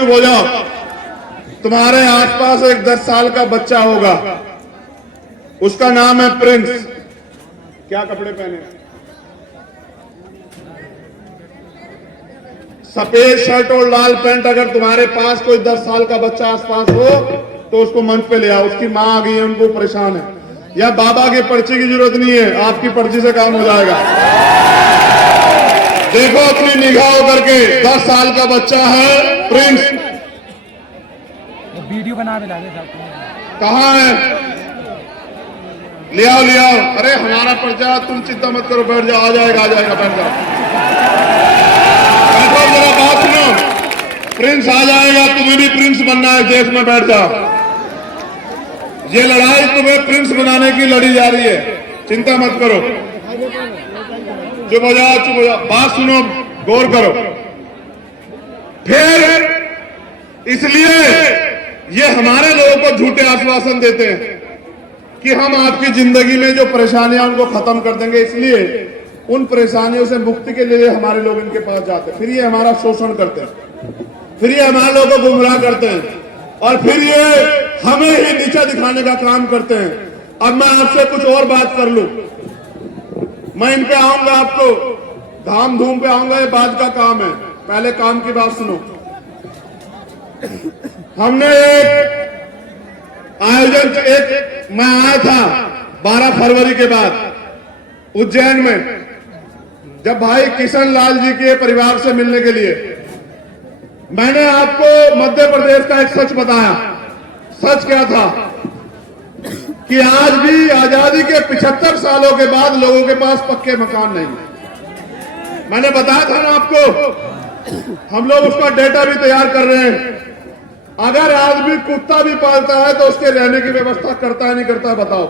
चुप हो जाओ। तुम्हारे आसपास एक 10 साल का बच्चा होगा, उसका नाम है प्रिंस। क्या कपड़े पहने? सफेद शर्ट और लाल पैंट। अगर तुम्हारे पास कोई 10 साल का बच्चा आसपास हो तो उसको मंच पे ले आओ। उसकी मां आ गई है, उनको परेशान है। या बाबा की पर्ची की जरूरत नहीं है, आपकी पर्ची से काम हो जाएगा। देखो अपनी निगाह करके, 10 साल का बच्चा है प्रिंस। वीडियो बना दे। कहाँ है? ले आओ ले आओ। अरे हमारा पर्चा, तुम चिंता मत करो, बैठ जाओ। आ जाएगा बैठ जाओ। बैठो, जरा बात सुनो। प्रिंस आ जाएगा, तुम्हें भी प्रिंस बनना है देश में। बैठ जाओ। ये लड़ाई तुम्हें प्रिंस बनाने की लड़ी जा रही है, चिंता मत करो। चुप हो जाओ चुप हो जाओ। बात सुनो, गौर करो। फिर इसलिए ये हमारे लोगों को झूठे आश्वासन देते हैं कि हम आपकी जिंदगी में जो परेशानियां उनको खत्म कर देंगे। इसलिए उन परेशानियों से मुक्ति के लिए हमारे लोग इनके पास जाते हैं। फिर ये हमारा शोषण करते हैं, फिर ये हमारे लोगों को गुमराह करते हैं, और फिर ये हमें ही नीचा दिखाने का काम करते हैं। अब मैं आपसे कुछ और बात कर लूं। मैं इन पे आऊंगा, आपको धाम धूम पे आऊंगा, ये बात का काम है। पहले काम की बात सुनो। हमने एक आयोजन, मैं आया था 12 फरवरी के बाद उज्जैन में, जब भाई किशन लाल जी के परिवार से मिलने के लिए। मैंने आपको मध्य प्रदेश का एक सच बताया। सच क्या था कि आज भी आजादी के 75 सालों के बाद लोगों के पास पक्के मकान नहीं है। मैंने बताया था ना आपको। हम लोग उसका डेटा भी तैयार कर रहे हैं। अगर आदमी कुत्ता भी पालता है तो उसके रहने की व्यवस्था करता है नहीं करता, बताओ?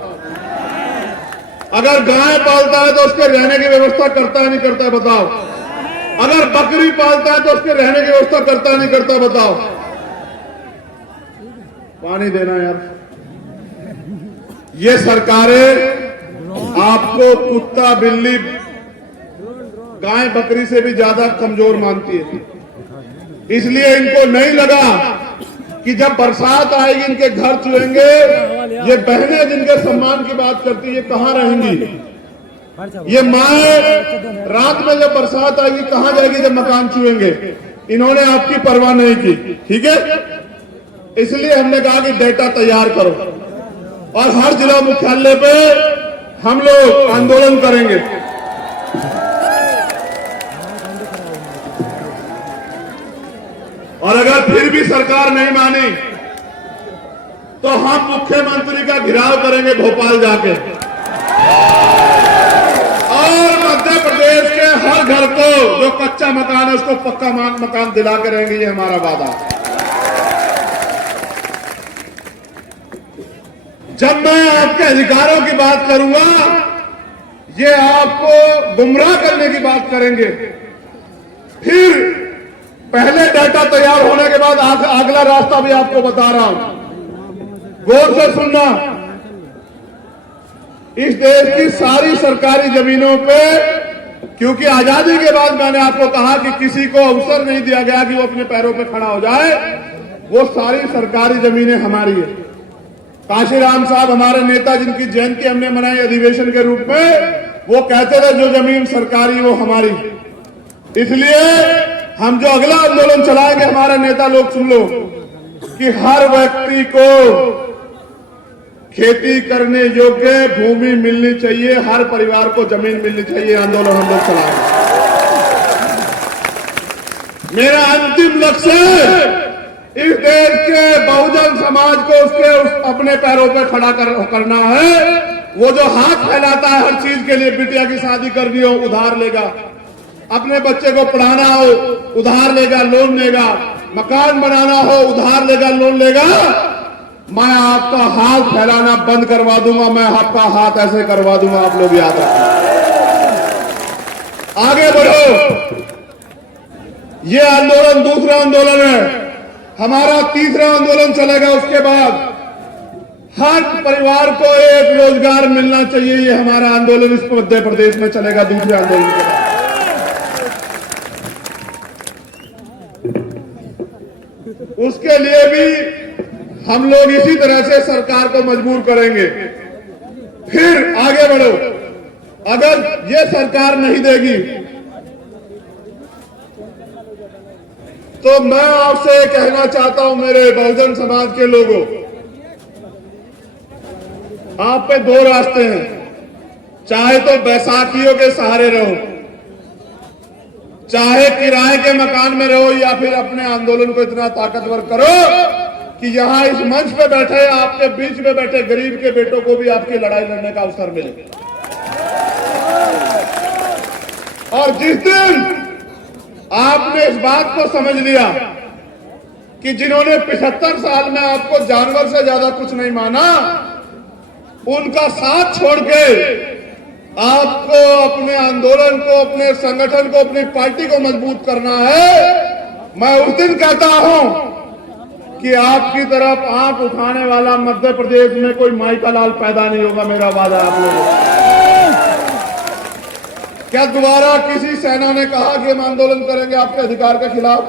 अगर गाय पालता है तो उसके रहने की व्यवस्था करता है नहीं करता, बताओ? अगर बकरी पालता है तो उसके रहने की व्यवस्था करता है नहीं करता, बताओ? पानी देना यार। ये सरकारें आपको कुत्ता बिल्ली गाय बकरी से भी ज्यादा कमजोर मानती है। इसलिए इनको नहीं लगा कि जब बरसात आएगी इनके घर चुएंगे। ये बहनें जिनके सम्मान की बात करती है कहां रहेंगी? ये माए रात में जब बरसात आएगी कहां जाएगी जब मकान छुएंगे? इन्होंने आपकी परवाह नहीं की। ठीक है, इसलिए हमने कहा कि डेटा तैयार करो और हर जिला मुख्यालय पे हम लोग आंदोलन करेंगे। और अगर फिर भी सरकार नहीं मानी तो हम मुख्यमंत्री का घेराव करेंगे भोपाल जाके, और मध्य प्रदेश के हर घर को जो कच्चा मकान है उसको पक्का मकान दिला के रहेंगे। ये हमारा वादा। जब मैं आपके अधिकारों की बात करूंगा, ये आपको गुमराह करने की बात करेंगे। फिर पहले डाटा तैयार होने के बाद अगला रास्ता भी आपको बता रहा हूं, गौर से सुनना। इस देश की सारी सरकारी जमीनों पे, क्योंकि आजादी के बाद मैंने आपको कहा कि किसी को अवसर नहीं दिया गया कि वो अपने पैरों पे खड़ा हो जाए, वो सारी सरकारी जमीनें हमारी है। काशीराम साहब हमारे नेता, जिनकी जयंती हमने मनाई अधिवेशन के रूप में, वो कहते थे जो जमीन सरकारी वो हमारी। इसलिए हम जो अगला आंदोलन चलाएंगे, हमारे नेता लोग सुन लो, कि हर व्यक्ति को खेती करने योग्य भूमि मिलनी चाहिए, हर परिवार को जमीन मिलनी चाहिए। आंदोलन हम लोग चलाएंगे। मेरा अंतिम लक्ष्य इस देश के बहुजन समाज को उसके अपने पैरों पर खड़ा करना है। वो जो हाथ फैलाता है हर चीज के लिए, बिटिया की शादी करनी हो उधार लेगा, अपने बच्चे को पढ़ाना हो उधार लेगा, लोन लेगा, मकान बनाना हो उधार लेगा, लोन लेगा। मैं आपका हाथ फैलाना बंद करवा दूंगा, मैं आपका हाथ ऐसे करवा दूंगा। आप लोग याद रखें, आगे बढ़ो। ये आंदोलन दूसरा आंदोलन है, हमारा तीसरा आंदोलन चलेगा। उसके बाद हर परिवार को एक रोजगार मिलना चाहिए, ये हमारा आंदोलन इस मध्य प्रदेश में चलेगा दूसरे आंदोलन के बाद। उसके लिए भी हम लोग इसी तरह से सरकार को मजबूर करेंगे। फिर आगे बढ़ो। अगर ये सरकार नहीं देगी तो मैं आपसे कहना चाहता हूं, मेरे बहुजन समाज के लोगों, आप पे दो रास्ते हैं। चाहे तो बैसाखियों के सहारे रहो, चाहे किराए के मकान में रहो, या फिर अपने आंदोलन को इतना ताकतवर करो कि यहां इस मंच पे बैठे, आपके बीच में बैठे गरीब के बेटों को भी आपकी लड़ाई लड़ने का अवसर मिले। और जिस दिन आपने इस बात को समझ लिया कि जिन्होंने 75 साल में आपको जानवर से ज्यादा कुछ नहीं माना, उनका साथ छोड़ के आपको अपने आंदोलन को, अपने संगठन को, अपनी पार्टी को मजबूत करना है, मैं उस दिन कहता हूं कि आपकी तरफ आंख उठाने वाला मध्य प्रदेश में कोई माई का लाल पैदा नहीं होगा। मेरा वादा आप लोगों को। क्या दोबारा किसी सेना ने कहा कि हम आंदोलन करेंगे आपके अधिकार के खिलाफ?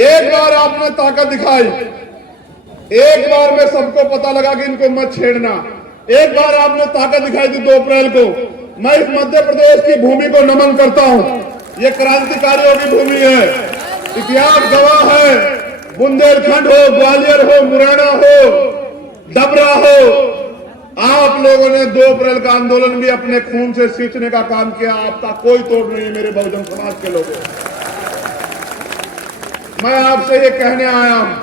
एक बार आपने ताकत दिखाई, एक बार में सबको पता लगा कि इनको मत छेड़ना। एक बार आपने ताकत दिखाई थी 2 अप्रैल को। मैं इस मध्य प्रदेश की भूमि को नमन करता हूं। ये क्रांतिकारियों की भूमि है, इतिहास गवाह है। बुंदेलखंड हो, ग्वालियर हो, मुरैना हो, डबरा हो, आप लोगों ने 2 अप्रैल का आंदोलन भी अपने खून से सींचने का काम किया। आपका कोई तोड़ नहीं है मेरे बहुजन समाज के लोगों। मैं आपसे ये कहने आया हूं,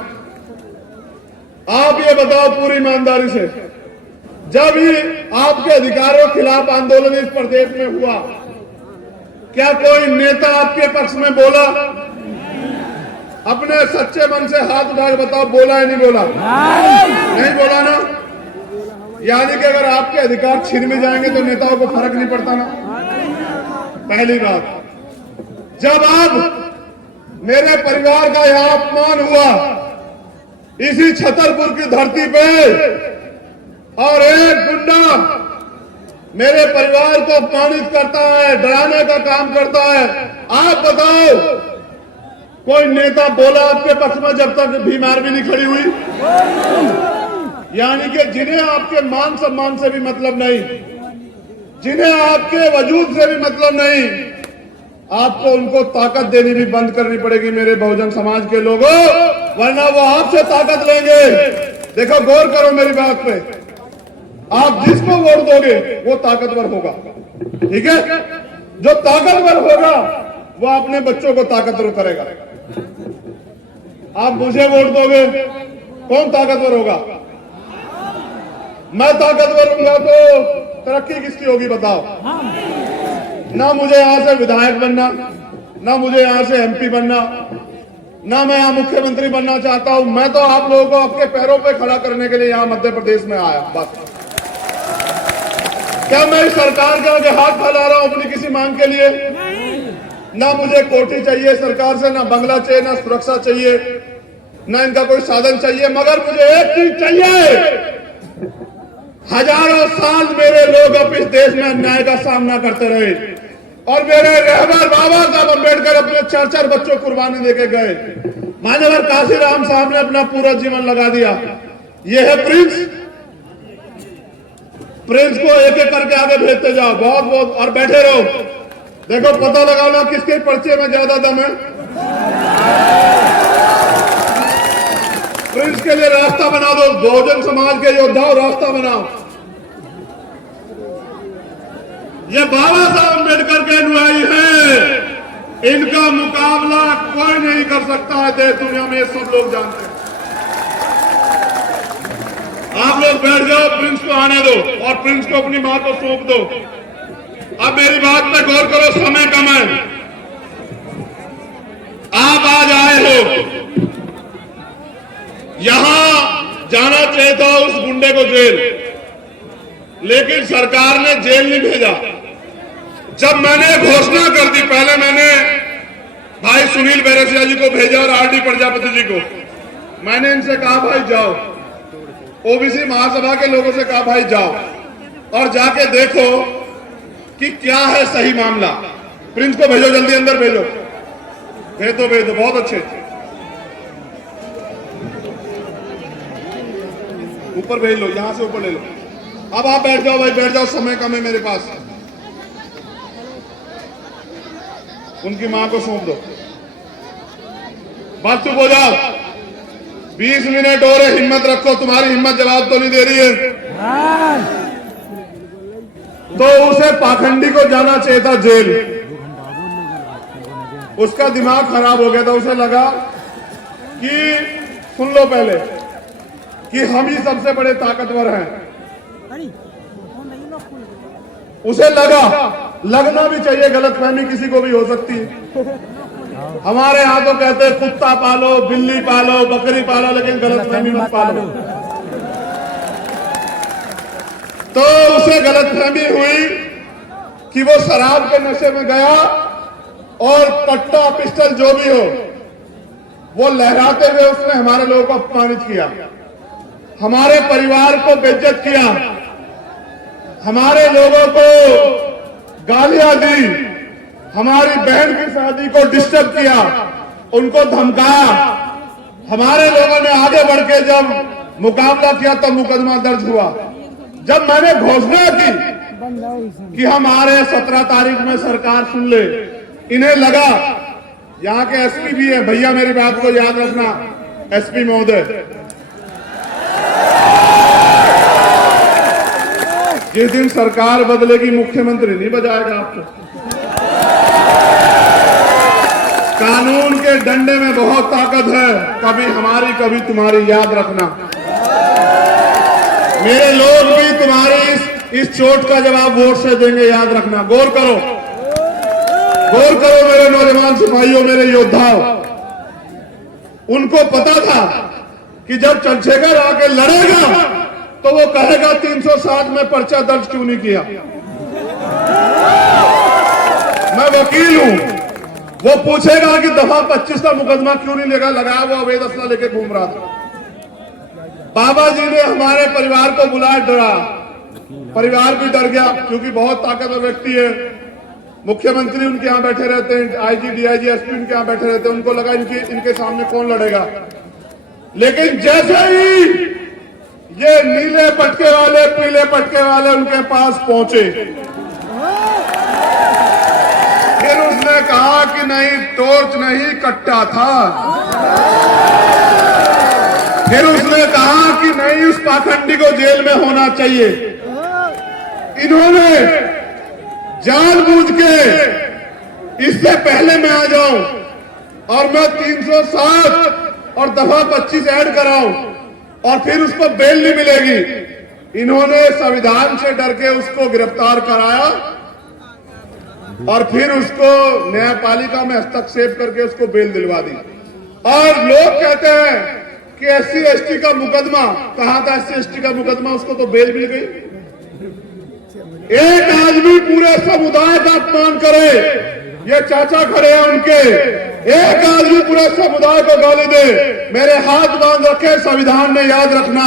आप ये बताओ पूरी ईमानदारी से, जब ही आपके अधिकारों के खिलाफ आंदोलन इस प्रदेश में हुआ, क्या कोई नेता आपके पक्ष में बोला? अपने सच्चे मन से हाथ उठा के बताओ, बोला है नहीं बोला? नहीं बोला ना। यानी कि अगर आपके अधिकार छीन में जाएंगे तो नेताओं को फर्क नहीं पड़ता ना। पहली बात, जब आप मेरे परिवार का यहां अपमान हुआ इसी छतरपुर की धरती पे, और एक गुंडा मेरे परिवार को अपमानित करता है, डराने का काम करता है, आप बताओ कोई नेता बोला आपके पक्ष में जब तक बीमार भी नहीं खड़ी हुई? यानी कि जिन्हें आपके मान सम्मान से भी मतलब नहीं, जिन्हें आपके वजूद से भी मतलब नहीं, आपको उनको ताकत देनी भी बंद करनी पड़ेगी मेरे बहुजन समाज के लोगों, वरना वो आपसे ताकत लेंगे। देखो, गौर करो मेरी बात पे, आप जिसको वोट दोगे वो ताकतवर होगा, ठीक है? जो ताकतवर होगा वो अपने बच्चों को ताकतवर करेगा। आप मुझे वोट दोगे, कौन ताकतवर होगा? मैं ताकतवर हूंगा तो तरक्की किसकी होगी बताओ? ना मुझे यहां से विधायक बनना, ना मुझे यहां से एमपी बनना, ना मैं यहां मुख्यमंत्री बनना चाहता हूं। मैं तो आप लोगों को आपके पैरों पे खड़ा करने के लिए यहां मध्य प्रदेश में आया, बस। क्या मैं इस सरकार के आगे हाथ फैला रहा हूं अपनी किसी मांग के लिए? ना मुझे कोठी चाहिए सरकार से, ना बंगला चाहिए, ना सुरक्षा चाहिए, ना इनका कोई साधन चाहिए, मगर मुझे एक चीज चाहिए। हजारों साल मेरे लोग अब इस देश में अन्याय का सामना करते रहे, और मेरे रहबर बाबा साहब अम्बेडकर अपने 4-4 बच्चों कुर्बानी देके गए। मान्यवर काशीराम साहब ने अपना पूरा जीवन लगा दिया। ये है प्रिंस। प्रिंस को एक एक करके आगे भेजते जाओ, बहुत बहुत, और बैठे रहो। देखो, पता लगाओ ना किसके पर्चे में ज्यादा दम है। प्रिंस के लिए रास्ता बना दो, बहुजन समाज के योद्धाओं रास्ता बनाओ। ये बाबा साहब अम्बेडकर के अनुयायी हैं, इनका मुकाबला कोई नहीं कर सकता है देश दुनिया में, सब लोग जानते हैं। आप लोग बैठ जाओ, प्रिंस को आने दो और प्रिंस को अपनी मां को सौंप दो। अब मेरी बात पे गौर करो, समय कम है। आप आज आए हो, यहां जाना चाहिए था उस गुंडे को जेल, लेकिन सरकार ने जेल नहीं भेजा। जब मैंने घोषणा कर दी, पहले मैंने भाई सुनील बैरसिया जी को भेजा और आरडी प्रजापति जी को। मैंने इनसे कहा भाई जाओ, ओबीसी महासभा के लोगों से कहा भाई जाओ और जाके देखो कि क्या है सही मामला। प्रिंस को भेजो, जल्दी अंदर भेजो, भेज दो, बहुत अच्छे। ऊपर भेज लो, यहां से ऊपर ले लो। अब आप बैठ जाओ भाई, बैठ जाओ, समय कम है मेरे पास। उनकी मां को सौंप दो, बस चुप हो जाओ। 20 मिनट और है, हिम्मत रखो, तुम्हारी हिम्मत जवाब तो नहीं दे रही है। तो उसे पाखंडी को जाना चाहिए था जेल। उसका दिमाग खराब हो गया था, उसे लगा कि सुन लो पहले कि हम ही सबसे बड़े ताकतवर हैं। उसे लगना भी चाहिए, गलतफहमी किसी को भी हो सकती है। हमारे यहाँ तो कहते हैं कुत्ता पालो, बिल्ली पालो, बकरी पालो, लेकिन गलतफहमी मत पालो। तो उसे गलतफहमी हुई कि वो शराब के नशे में गया और कट्टा पिस्टल जो भी हो वो लहराते हुए उसने हमारे लोगों को अपमानित किया, हमारे परिवार को बेइज्जत किया, हमारे लोगों को गालियां दी, हमारी बहन की शादी को डिस्टर्ब किया, उनको धमकाया। हमारे लोगों ने आगे बढ़ के जब मुकाबला किया तब मुकदमा दर्ज हुआ। जब मैंने घोषणा की कि हम आ रहे 17 तारीख में, सरकार सुन ले, इन्हें लगा, यहाँ के एसपी भी है भैया, मेरी बात को याद रखना एसपी महोदय, जिस दिन सरकार बदलेगी मुख्यमंत्री नहीं बजाएगा आपको। कानून के डंडे में बहुत ताकत है, कभी हमारी कभी तुम्हारी, याद रखना। मेरे लोग भी तुम्हारी इस चोट का जवाब वोट से देंगे, याद रखना। गौर करो, गौर करो मेरे नौजवान सिपाहियों, मेरे योद्धाओं। उनको पता था कि जब चंद्रशेखर आके लड़ेगा तो वो कहेगा 307 में पर्चा दर्ज क्यों नहीं किया। मैं वकील हूं, वो पूछेगा कि दफा 25 का मुकदमा क्यों नहीं लेगा, लगाया वो अवैध असला लेके घूम रहा था। बाबा जी ने हमारे परिवार को बुलाया, डरा, परिवार भी डर गया क्योंकि बहुत ताकतवर व्यक्ति है। मुख्यमंत्री उनके यहां बैठे रहते हैं, आईजी डीआईजी एसपी उनके यहां बैठे रहते हैं, उनको लगा इनके सामने कौन लड़ेगा। लेकिन जैसे ही ये नीले पटके वाले, पीले पटके वाले उनके पास पहुंचे, फिर उसने कहा कि नहीं, टॉर्च नहीं कट्टा था। फिर उसने कहा कि नहीं, उस पाखंडी को जेल में होना चाहिए। इन्होंने जानबूझ के, इससे पहले मैं आ जाऊं और मैं 307 और दफा 25 ऐड कराऊं और फिर उसको बेल नहीं मिलेगी, इन्होंने संविधान से डर के उसको गिरफ्तार कराया और फिर उसको न्यायपालिका में हस्तक्षेप करके उसको बेल दिलवा दी। और लोग कहते हैं कि SC ST का मुकदमा, कहां था SC ST का मुकदमा, उसको तो बेल मिल गई। एक आदमी पूरे समुदाय का अपमान करे, ये चाचा खड़े हैं उनके, एक आदमी पूरे समुदाय को गाली दे, मेरे हाथ बांध रखे संविधान ने, याद रखना।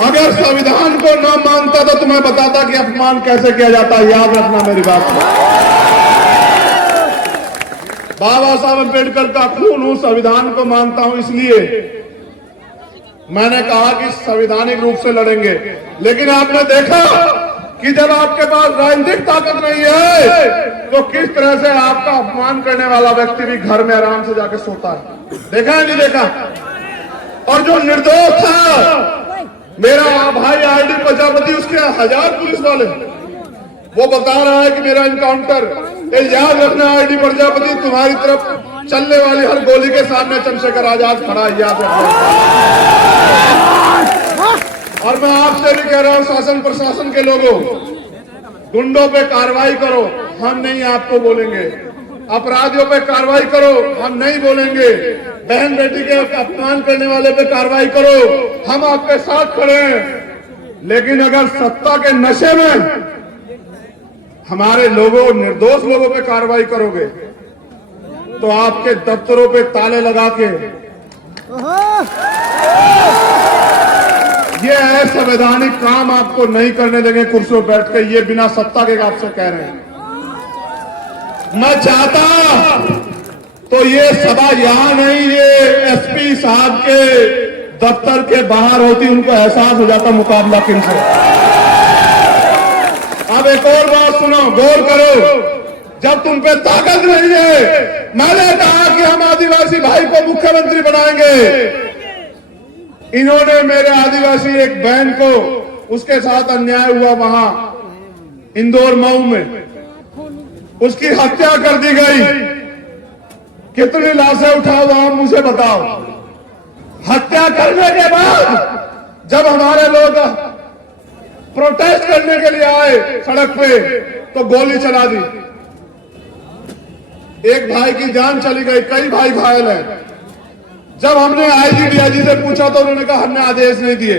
अगर संविधान को ना मानता तो तुम्हें बताता कि अपमान कैसे किया जाता है, याद रखना मेरी बात को। बाबा साहब अम्बेडकर का खून हूं, संविधान को मानता हूं, इसलिए मैंने कहा कि संवैधानिक रूप से लड़ेंगे। लेकिन आपने देखा कि जब आपके पास राजनीतिक ताकत नहीं है तो किस तरह से आपका अपमान करने वाला व्यक्ति भी घर में आराम से जाके सोता है। देखा है नहीं देखा? और जो निर्दोष था मेरा भाई आईडी प्रजापति, उसके 1000 पुलिस वाले, वो बता रहा है कि मेरा इनकाउंटर, याद रखना आईडी प्रजापति, तुम्हारी तरफ चलने वाली हर गोली के सामने चंद्रशेखर आजाद खड़ा है, याद रखना। और मैं आपसे भी कह रहा हूं, शासन प्रशासन के लोगों, गुंडों पे कार्रवाई करो, हम नहीं आपको बोलेंगे। अपराधियों पे कार्रवाई करो, हम नहीं बोलेंगे। बहन बेटी के अपमान करने वाले पे कार्रवाई करो, हम आपके साथ खड़े हैं। लेकिन अगर सत्ता के नशे में हमारे लोगों, निर्दोष लोगों पे कार्रवाई करोगे तो आपके दफ्तरों पे ताले लगा के ये असंवैधानिक काम आपको नहीं करने देंगे कुर्सियों पर बैठ के। ये बिना सत्ता के आपसे कह रहे हैं। मैं चाहता तो ये सभा यहां नहीं, ये एसपी साहब के दफ्तर के बाहर होती, उनको एहसास हो जाता मुकाबला किनसे। अब एक और बात सुनो, गौर करो। जब तुम पे ताकत नहीं है, मैंने कहा कि हम आदिवासी भाई को मुख्यमंत्री बनाएंगे। इन्होंने मेरे आदिवासी एक बहन को, उसके साथ अन्याय हुआ वहां इंदौर मऊ में, उसकी हत्या कर दी गई। कितनी लाशें उठाओ वहां, मुझे बताओ। हत्या करने के बाद जब हमारे लोग प्रोटेस्ट करने के लिए आए सड़क पे, तो गोली चला दी। एक भाई की जान चली गई, कई भाई घायल हैं। जब हमने आईजी डीआईजी से पूछा तो उन्होंने कहा हमने आदेश नहीं दिए।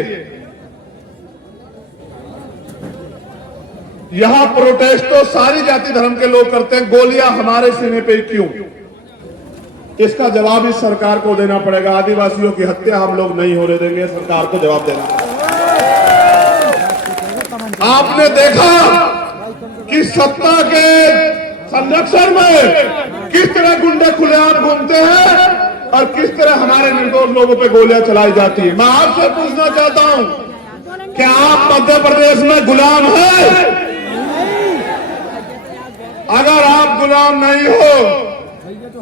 यहां प्रोटेस्ट तो सारी जाति धर्म के लोग करते हैं, गोलियां हमारे सीने पे क्यों? इसका जवाब इस सरकार को देना पड़ेगा। आदिवासियों की हत्या हम लोग नहीं होने देंगे, सरकार को जवाब देना। आपने देखा कि सत्ता के संरक्षण में किस तरह गुंडे खुलेआम घूमते हैं और किस तरह हमारे निर्दोष लोगों पे गोलियां चलाई जाती है। मैं आपसे पूछना चाहता हूं, क्या आप मध्य प्रदेश में गुलाम हैं? अगर आप गुलाम नहीं हो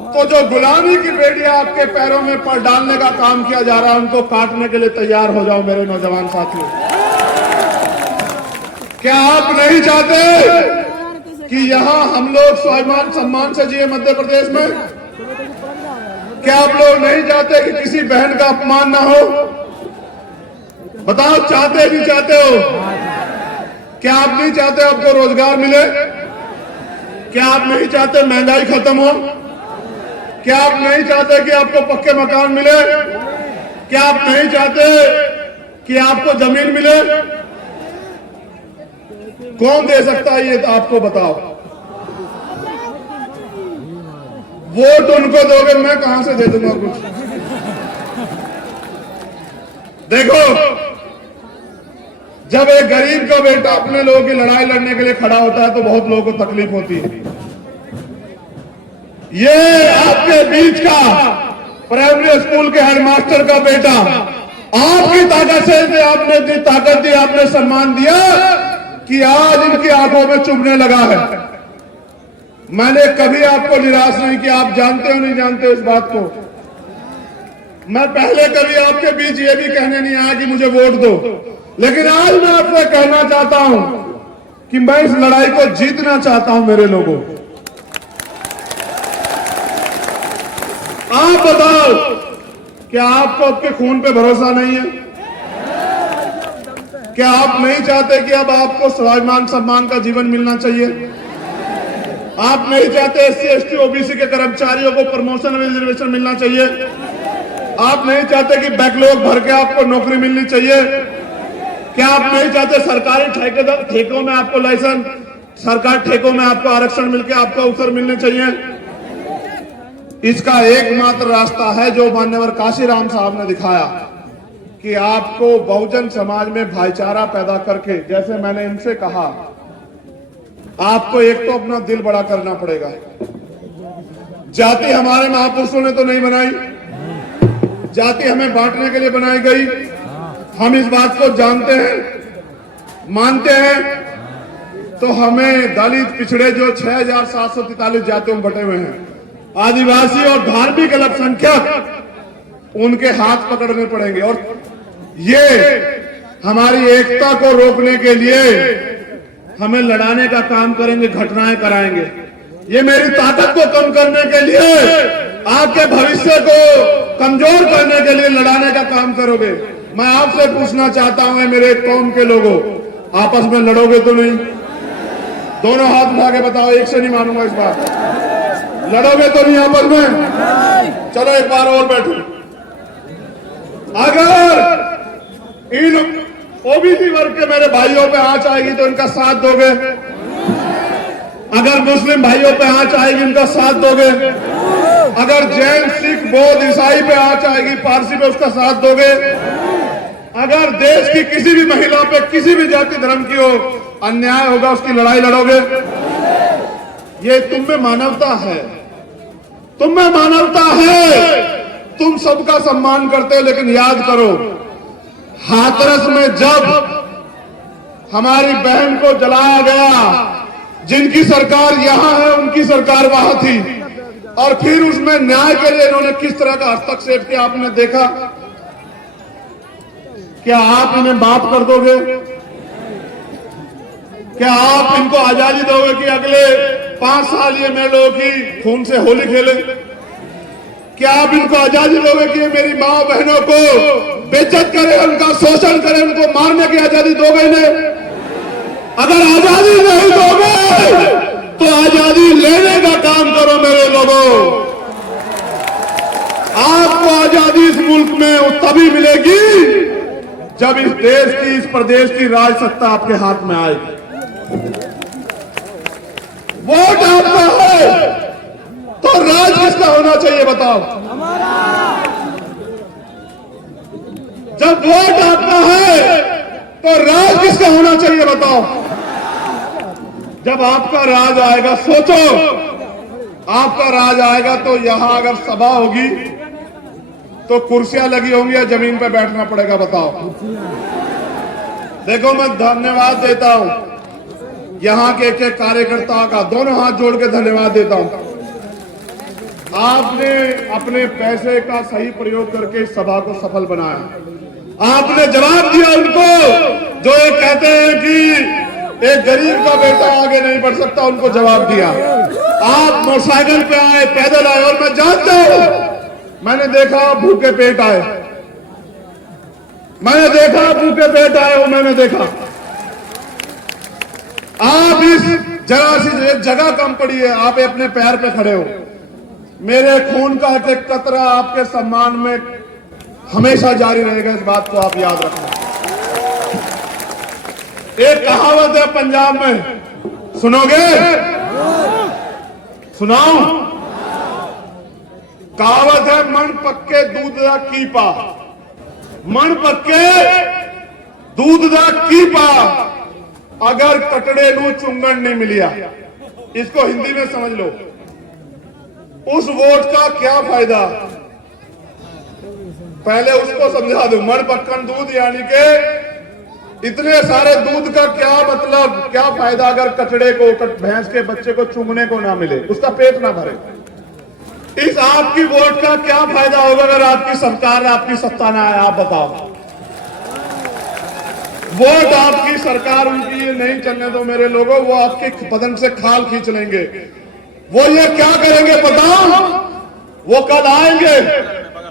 तो जो गुलामी की बेड़ियां आपके पैरों में पर डालने का काम किया जा रहा है, उनको काटने के लिए तैयार हो जाओ मेरे नौजवान साथियों। क्या आप नहीं चाहते कि यहां हम लोग स्वाभिमान सम्मान से जिए मध्य प्रदेश में? क्या आप लोग नहीं चाहते कि किसी बहन का अपमान ना हो? बताओ, चाहते नहीं चाहते हो? क्या आप नहीं चाहते आपको रोजगार मिले? क्या आप नहीं चाहते महंगाई खत्म हो? क्या आप नहीं चाहते कि आपको पक्के मकान मिले? क्या आप नहीं चाहते कि आपको जमीन मिले? कौन दे सकता है ये, तो आपको बताओ। वोट उनको दोगे, मैं कहां से दे दूंगा कुछ? देखो, जब एक गरीब का बेटा अपने लोगों की लड़ाई लड़ने के लिए खड़ा होता है तो बहुत लोगों को तकलीफ होती है। ये आपके बीच का प्राइमरी स्कूल के हेडमास्टर का बेटा आपकी ताकत से, आपने इतनी ताकत दी, आपने सम्मान दिया कि आज इनकी आंखों में चुभने लगा है। मैंने कभी आपको निराश नहीं किया। आप जानते हो नहीं जानते हो इस बात को। मैं पहले कभी आपके बीच ये भी कहने नहीं आया कि मुझे वोट दो, लेकिन आज मैं आपसे कहना चाहता हूं कि मैं इस लड़ाई को जीतना चाहता हूं मेरे लोगों। आप बताओ, क्या आपको आपके खून पे भरोसा नहीं है? क्या आप नहीं चाहते कि अब आपको स्वाभिमान सम्मान का जीवन मिलना चाहिए? आप नहीं चाहते एससी एसटी ओबीसी के कर्मचारियों को प्रमोशन रिजर्वेशन मिलना चाहिए? आप नहीं चाहते कि बैकलॉग भर के आपको नौकरी मिलनी चाहिए? क्या आप नहीं चाहते सरकारी ठेकों में आपको लाइसेंस, सरकारी ठेकों में आपको आरक्षण मिलकर आपको अवसर मिलने चाहिए? इसका एकमात्र रास्ता है जो मान्यवर काशीराम साहब ने दिखाया कि आपको बहुजन समाज में भाईचारा पैदा करके, जैसे मैंने इनसे कहा, आपको एक तो अपना दिल बड़ा करना पड़ेगा। जाति हमारे महापुरुषों ने तो नहीं बनाई, जाति हमें बांटने के लिए बनाई गई। हम इस बात को जानते हैं, मानते हैं। तो हमें दलित पिछड़े जो 6743 जातियों में बटे हुए हैं, आदिवासी और धार्मिक अल्पसंख्यक, उनके हाथ पकड़ने पड़ेंगे। और ये हमारी एकता को रोकने के लिए हमें लड़ाने का काम करेंगे, घटनाएं कराएंगे। ये मेरी ताकत को कम करने के लिए, आपके भविष्य को कमजोर करने के लिए लड़ाने का काम करोगे। मैं आपसे पूछना चाहता हूं, मेरे कौम के लोगों, आपस में लड़ोगे तो नहीं? दोनों हाथ उठा के बताओ, एक से नहीं मानूंगा इस बात। लड़ोगे तो नहीं आपस में? चलो एक बार और बैठो। अगर इन ओबीसी वर्ग के मेरे भाइयों पे आंच आएगी तो इनका साथ दोगे? अगर मुस्लिम भाइयों पे आंच आएगी इनका साथ दोगे? अगर जैन सिख बौद्ध ईसाई पे आंच आएगी, पारसी पे, उसका साथ दोगे? अगर देश की किसी भी महिला पे, किसी भी जाति धर्म की हो, अन्याय होगा, उसकी लड़ाई लड़ोगे? ये तुम में मानवता है, तुम में मानवता है, तुम सबका सम्मान करते हो, लेकिन याद करो हाथरस में जब हमारी बहन को जलाया गया, जिनकी सरकार यहां है उनकी सरकार वहां थी, और फिर उसमें न्याय के लिए इन्होंने किस तरह का हस्तक्षेप किया आपने देखा। क्या आप इन्हें माफ कर दोगे? क्या आप इनको आजादी दोगे कि अगले 5 साल ये मैं लोगों की खून से होली खेले? क्या आप इनको आजादी दोगे कि ये मेरी माँ बहनों को बेइज्जत करे, उनका शोषण करे, उनको मारने की आजादी दोगे इन्हें? अगर आजादी नहीं दोगे तो आजादी लेने का काम करो मेरे लोगों। आपको आजादी इस मुल्क में तभी मिलेगी जब इस देश की, इस प्रदेश की राज सत्ता आपके हाथ में आएगी। वोट आपका है तो राज किसका होना चाहिए बताओ? जब वोट आपका है तो राज किसका होना चाहिए बताओ? जब आपका राज आएगा, सोचो आपका राज आएगा तो यहां अगर सभा होगी तो कुर्सियां लगी होंगी या जमीन पर बैठना पड़ेगा बताओ? देखो मैं धन्यवाद देता हूं यहां के एक एक कार्यकर्ता का, दोनों हाथ जोड़ के धन्यवाद देता हूं। आपने अपने पैसे का सही प्रयोग करके इस सभा को सफल बनाया। आपने जवाब दिया उनको जो ये कहते हैं कि एक गरीब का बेटा आगे नहीं बढ़ सकता, उनको जवाब दिया। आप मोटरसाइकिल पे आए, पैदल आए, और मैं जानता हूं, मैंने देखा भूखे पेट आए, मैंने देखा भूखे पेट आए हो, मैंने देखा। आप इस जगह से एक जगह कम पड़ी है, आप अपने पैर पे खड़े हो। मेरे खून का एक एक कतरा आपके सम्मान में हमेशा जारी रहेगा, इस बात को आप याद रखना। एक कहावत है पंजाब में, सुनोगे? सुनाऊं? कहावत है, मन पक्के दूध दा कीपा। मन पक्के दूध दा कीपा, अगर कटड़े नू चुंगन नहीं मिलिया। इसको हिंदी में समझ लो, उस वोट का क्या फायदा? पहले उसको समझा दो। मन पक्कन दूध यानी के इतने सारे दूध का क्या मतलब, क्या फायदा अगर कचड़े को, भैंस के बच्चे को चूमने को ना मिले, उसका पेट ना भरे। इस आपकी वोट का क्या फायदा होगा अगर आपकी सरकार, आपकी सत्ता ना आए? आप बताओ। वोट आपकी सरकार उनकी नहीं चलने दो मेरे लोगों, वो आपके बदन से खाल खींच लेंगे। वो ये क्या करेंगे बताओ? वो कल आएंगे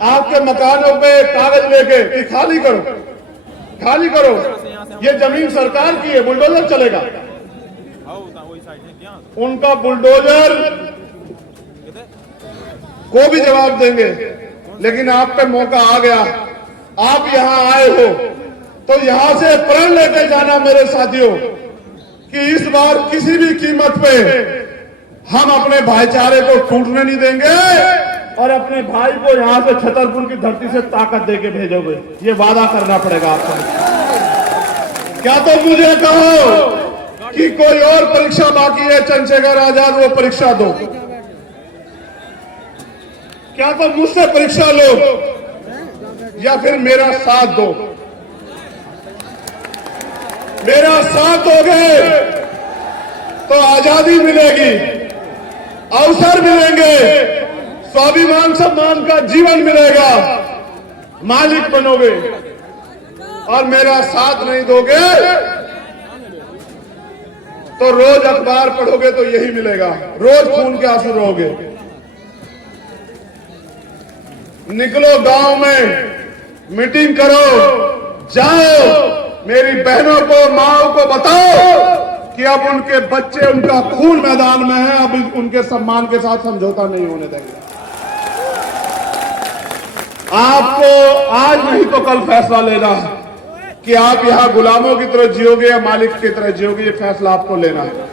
आपके मकानों पे कागज लेके कि खाली करो, खाली करो, ये जमीन सरकार की है, बुलडोजर चलेगा। उनका बुलडोजर को भी जवाब देंगे। लेकिन आप पे मौका आ गया, आप यहां आए हो तो यहां से प्रण लेके जाना मेरे साथियों कि इस बार किसी भी कीमत पे हम अपने भाईचारे को टूटने नहीं देंगे और अपने भाई को यहां से छतरपुर की धरती से ताकत देके भेजोगे। ये वादा करना पड़ेगा आपको। क्या तो मुझे कहो कि कोई और परीक्षा बाकी है चंद्रशेखर आजाद, वो परीक्षा दो। क्या तो मुझसे परीक्षा लो या फिर मेरा साथ दो। मेरा साथ दोगे तो आजादी मिलेगी, अवसर मिलेंगे, स्वाभिमान सम्मान का जीवन मिलेगा, मालिक बनोगे। और मेरा साथ नहीं दोगे तो रोज अखबार पढ़ोगे तो यही मिलेगा, रोज खून के आंसू रहोगे। निकलो गांव में, मीटिंग करो, जाओ, मेरी बहनों को, माओ को बताओ कि अब उनके बच्चे, उनका खून मैदान में है, अब उनके सम्मान के साथ समझौता नहीं होने देंगे। आपको आज नहीं तो कल फैसला लेना है कि आप यहां गुलामों की तरह जियोगे या मालिक की तरह जियोगे। ये फैसला आपको लेना है।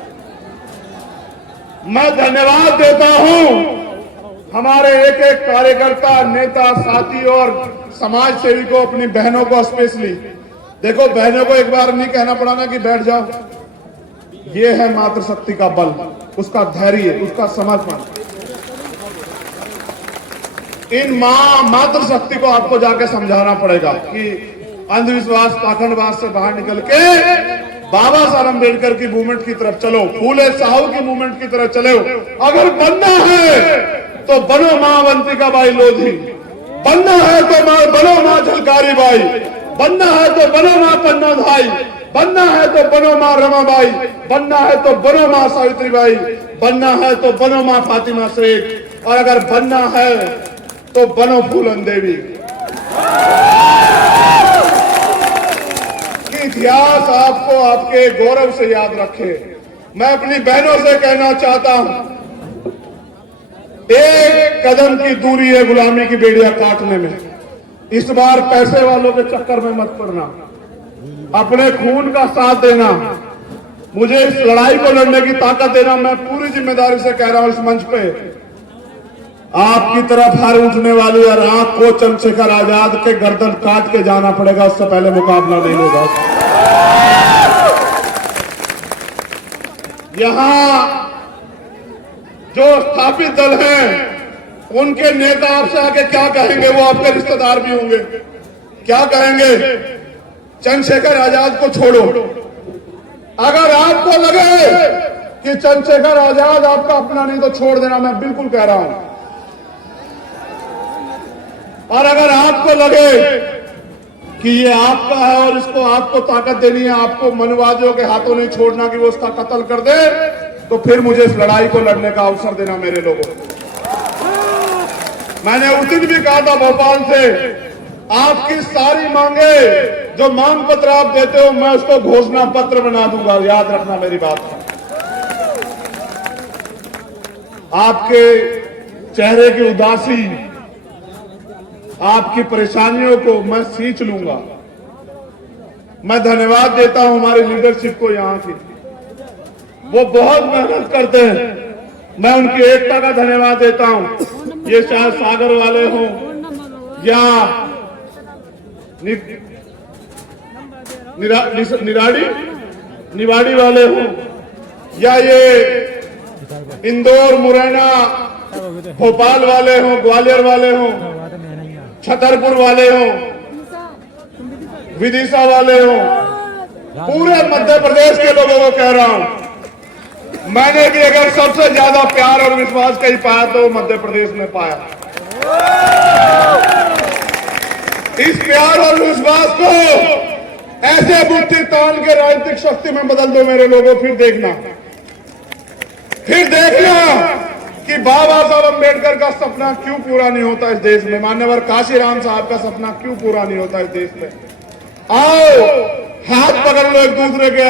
मैं धन्यवाद देता हूं हमारे एक एक कार्यकर्ता, नेता, साथी और समाज सेवी को, अपनी बहनों को स्पेशली। देखो, बहनों को एक बार नहीं कहना पड़ा ना कि बैठ जाओ। ये है मातृशक्ति का बल, उसका धैर्य, उसका समर्पण। इन मातृशक्ति को आपको जाके समझाना पड़ेगा कि अंधविश्वास पाखंडवाद से बाहर निकल के बाबा साहब अम्बेडकर की मूवमेंट की तरफ चलो, फूले साहू की मूवमेंट की तरफ चलो। अगर बनना है तो बनो मां अवंतिका बाई लोधी, बनना है तो बनो मां झलकारी बाई, बनना है तो बनो मां पन्ना भाई, बनना है तो बनो मां रमाबाई, बनना है तो बनो मां सावित्री बाई, बनना है तो बनो मां फातिमा शेख, और अगर बनना है तो बनो फूलन देवी। इतिहास आपको आपके गौरव से याद रखे। मैं अपनी बहनों से कहना चाहता हूं, एक कदम की दूरी है गुलामी की बेड़ियां काटने में। इस बार पैसे वालों के चक्कर में मत पड़ना, अपने खून का साथ देना, मुझे इस लड़ाई को लड़ने की ताकत देना। मैं पूरी जिम्मेदारी से कह रहा हूं इस मंच पे, आपकी तरफ हर उठने वाली और आंख को चंद्रशेखर आजाद के गर्दन काट के जाना पड़ेगा, उससे पहले मुकाबला नहीं होगा। यहां जो स्थापित दल हैं उनके नेता आपसे आके क्या कहेंगे, वो आपके रिश्तेदार भी होंगे, क्या कहेंगे? चंद्रशेखर आजाद को छोड़ो। अगर आपको लगे कि चंद्रशेखर आजाद आपका अपना नहीं तो छोड़ देना, मैं बिल्कुल कह रहा हूं। और अगर आपको लगे कि ये आपका है और इसको आपको ताकत देनी है, आपको मनुवादियों के हाथों नहीं छोड़ना कि वो उसका कत्ल कर दे, तो फिर मुझे इस लड़ाई को लड़ने का अवसर देना मेरे लोगों। मैंने उस दिन भी कहा था भोपाल से, आपकी सारी मांगे जो मांग पत्र आप देते हो, मैं उसको घोषणा पत्र बना दूंगा, याद रखना मेरी बात। आपके चेहरे की उदासी, आपकी परेशानियों को मैं सींच लूंगा। मैं धन्यवाद देता हूं हमारी लीडरशिप को यहां की, वो बहुत मेहनत करते हैं, मैं उनकी एकता का धन्यवाद देता हूं। ये चाहे सागर वाले हों या निवाड़ी वाले हों, या ये इंदौर मुरैना भोपाल वाले हों, ग्वालियर वाले हों, छतरपुर वाले हों, विदिशा वाले हों, पूरे मध्य प्रदेश के लोगों को कह रहा हूं, मैंने भी अगर सबसे ज्यादा प्यार और विश्वास कहीं पाया तो मध्य प्रदेश में पाया। इस प्यार और विश्वास को ऐसे मुट्ठी तान के राजनीतिक शक्ति में बदल दो मेरे लोगों, फिर देखना कि बाबा साहब अम्बेडकर का सपना क्यों पूरा नहीं होता इस देश में, मान्यवर काशीराम साहब का सपना क्यों पूरा नहीं होता इस देश में। आओ हाथ पकड़ लो एक दूसरे के,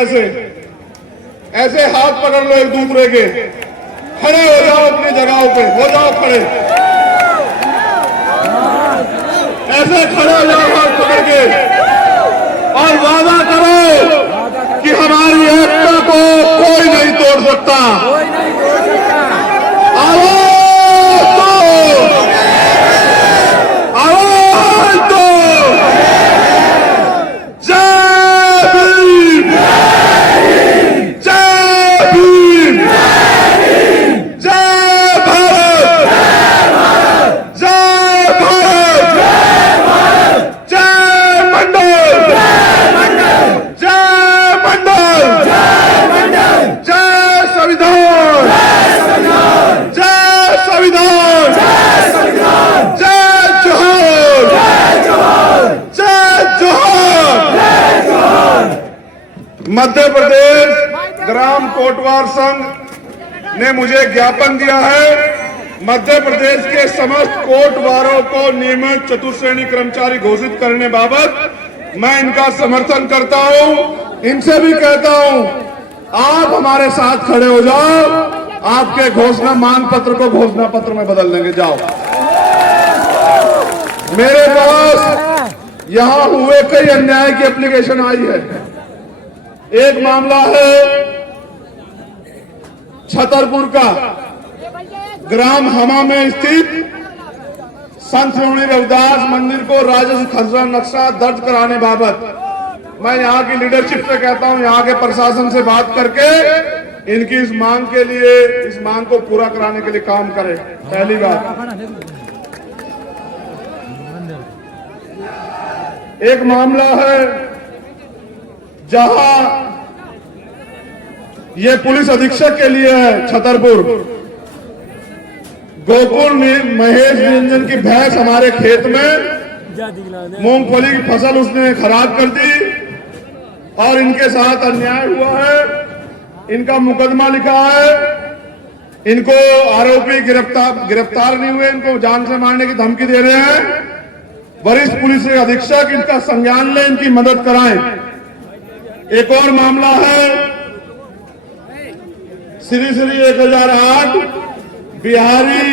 ऐसे हाथ पकड़ लो एक दूसरे के, खड़े हो जाओ अपनी जगहों पे, हो जाओ खड़े, ऐसे खड़े हो जाओ हाथ पकड़ के, और वादा करो कि हमारी एकता को कोई नहीं तोड़ सकता। मध्य प्रदेश ग्राम कोटवार संघ ने मुझे ज्ञापन दिया है। मध्य प्रदेश के समस्त कोटवारों को नियमित चतुश्रेणी कर्मचारी घोषित करने बाबत मैं इनका समर्थन करता हूं। इनसे भी कहता हूं, आप हमारे साथ खड़े हो जाओ, आपके घोषणा मांग पत्र को घोषणा पत्र में बदल देंगे। जाओ, मेरे पास यहां हुए कई अन्याय की एप्लीकेशन आई है। एक मामला है छतरपुर का, ग्राम हमा में स्थित संत श्रोमणी रविदास मंदिर को राजस्व खसरा नक्शा दर्ज कराने बाबत मैं यहाँ की लीडरशिप से कहता हूँ, यहाँ के प्रशासन से बात करके इनकी इस मांग के लिए, इस मांग को पूरा कराने के लिए काम करें। पहली बात। एक मामला है जहां ये पुलिस अधीक्षक के लिए है छतरपुर। गोकुल महेश निरंजन की भैंस हमारे खेत में मूंगफली की फसल उसने खराब कर दी और इनके साथ अन्याय हुआ है। इनका मुकदमा लिखा है, इनको आरोपी गिरफ्तार नहीं हुए, इनको जान से मारने की धमकी दे रहे हैं। वरिष्ठ पुलिस अधीक्षक इनका संज्ञान ले, इनकी मदद कराएं। एक और मामला है श्री 1008 बिहारी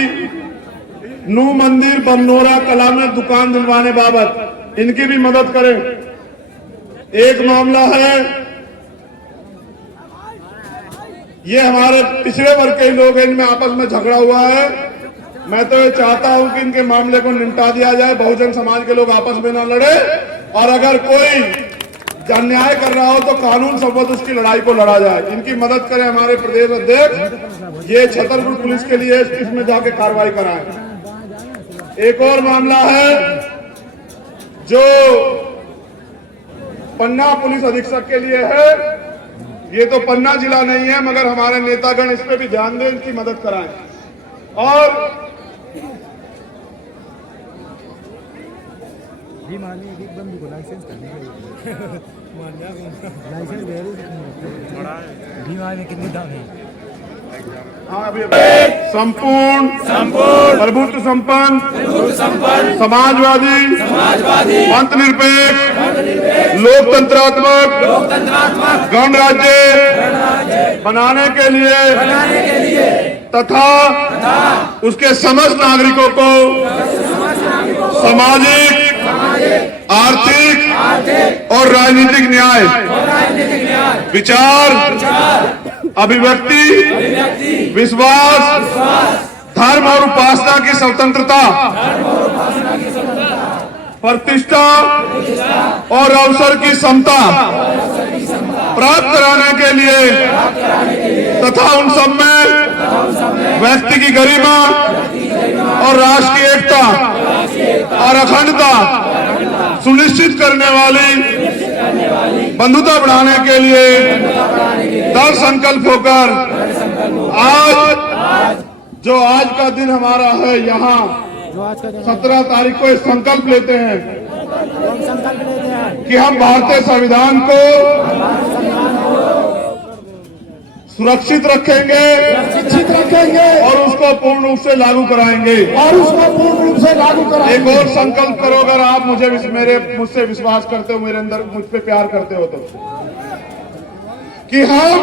नू मंदिर बमनोरा कला में दुकान दिलवाने बाबत, इनकी भी मदद करें। एक मामला है, ये हमारे पिछड़े वर्ग के लोग हैं, इनमें आपस में झगड़ा हुआ है। मैं तो ये चाहता हूं कि इनके मामले को निपटा दिया जाए, बहुजन समाज के लोग आपस में ना लड़े, और अगर कोई अन्याय कर रहा हो तो कानून सम्मत उसकी लड़ाई को लड़ा जाए। इनकी मदद करें हमारे प्रदेश अध्यक्ष, ये छतरपुर पुलिस के लिए इसमें जाके कार्रवाई कराएं। एक और मामला है जो पन्ना पुलिस अधीक्षक के लिए है। ये तो पन्ना जिला नहीं है, मगर हमारे नेतागण इस पे भी ध्यान दें, इनकी मदद कराएं। और लाइसेंस में कितने दाम है? हाँ, अभी संपूर्ण प्रभुत्व संपन्न समाजवादी पंथनिरपेक्ष लोकतंत्रात्मक गणराज्य बनाने के लिए तथा उसके समस्त नागरिकों को सामाजिक, आर्थिक और राजनीतिक न्याय, विचार, अभिव्यक्ति, विश्वास, धर्म और उपासना की स्वतंत्रता, प्रतिष्ठा और अवसर की समता प्राप्त कराने के लिए तथा उन सब में व्यक्ति की गरिमा और राष्ट्र की एकता और अखंडता सुनिश्चित करने वाली बंधुता बढ़ाने के लिए दृढ़ संकल्प होकर आज का दिन हमारा है, यहाँ 17 तारीख को संकल्प लेते हैं कि हम भारतीय संविधान को सुरक्षित रखेंगे और उसको पूर्ण रूप से लागू कराएंगे। एक और संकल्प करो, अगर आप मुझसे विश्वास करते हो, मेरे अंदर मुझ पे प्यार करते हो, तो कि हम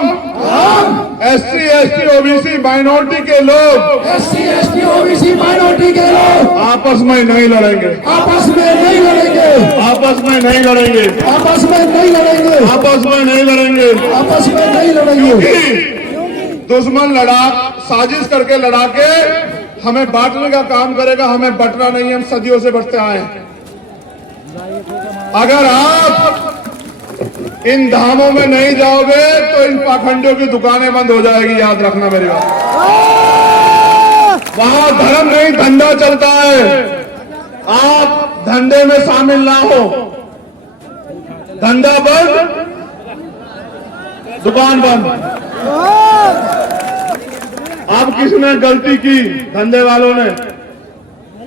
SC ST OBC माइनॉरिटी के लोग आपस में नहीं लड़ेंगे, क्योंकि दुश्मन साजिश करके लड़ा के हमें बांटने का काम करेगा। हमें बंटना नहीं है, हम सदियों से बढ़ते आए हैं। अगर आप इन धामों में नहीं जाओगे तो इन पाखंडियों की दुकानें बंद हो जाएगी, याद रखना मेरी बात। वहां धर्म नहीं, धंधा चलता है। आप धंधे में शामिल ना हो, धंधा बंद, दुकान बंद। अब किसने गलती की? धंधे वालों ने।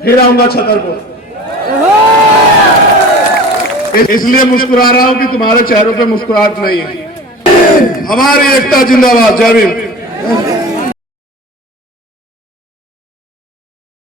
फिर आऊंगा छतरपुर, इसलिए मुस्कुरा रहा हूं कि तुम्हारे चेहरों पे मुस्कुराहट नहीं है। हमारी एकता जिंदाबाद। जय भीम।